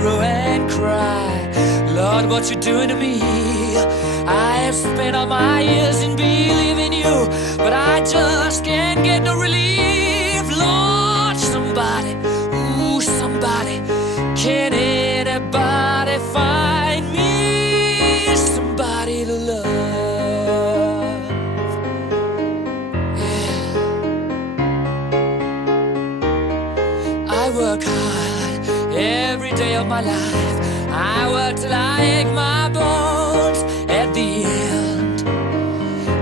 sorrow and cry, Lord, what you doing to me? I have spent all my years in believing you, but I just can't get no relief. Lord, somebody, ooh, somebody, can anybody find me somebody to love? Yeah. I work hard every day of my life. I work till I ache my bones. At the end,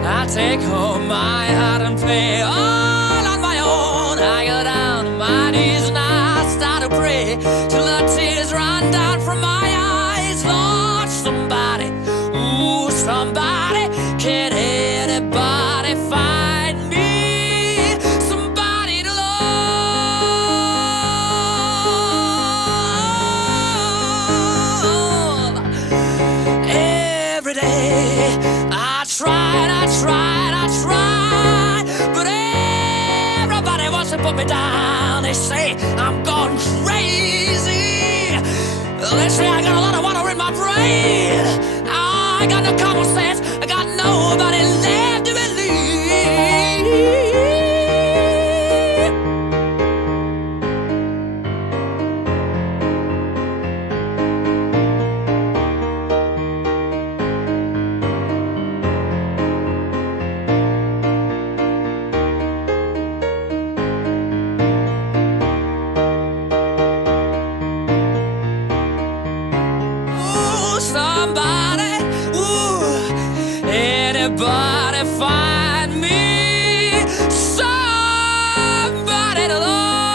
I take home my heart and play all on my own. I go down on my knees and I start to pray till the tears run down from my eyes. Lord, somebody, ooh, somebody, can anybody find me somebody to love? Every day I tried, but everybody wants to put me down. They say I'm gone crazy. They say I got a lot of water in my brain. I got no common sense. I got nobody left to believe. Somebody, ooh, anybody find me somebody to love?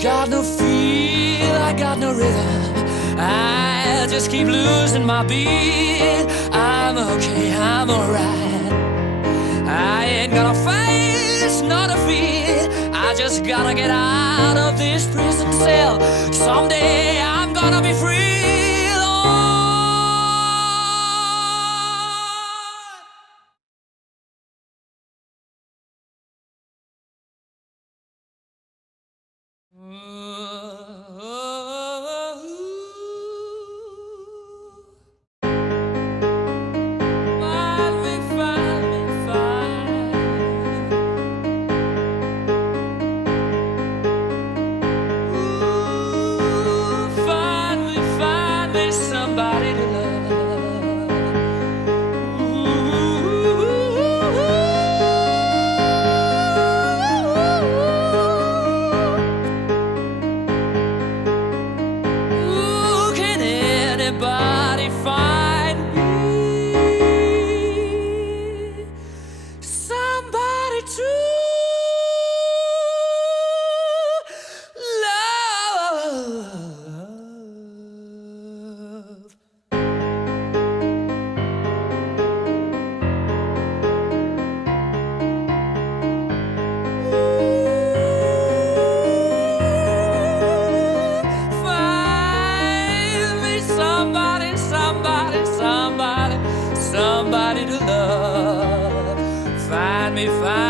Got no feel, I got no rhythm. I just keep losing my beat. I'm okay, I'm alright. I ain't gonna face no defeat. I just gotta get out of this prison cell. Someday I'm gonna be free, Lord. Find me, find me, find. Find me somebody to love. Ooh, can anybody find me somebody to love? Find me somebody, somebody, somebody, somebody to love. Find me, find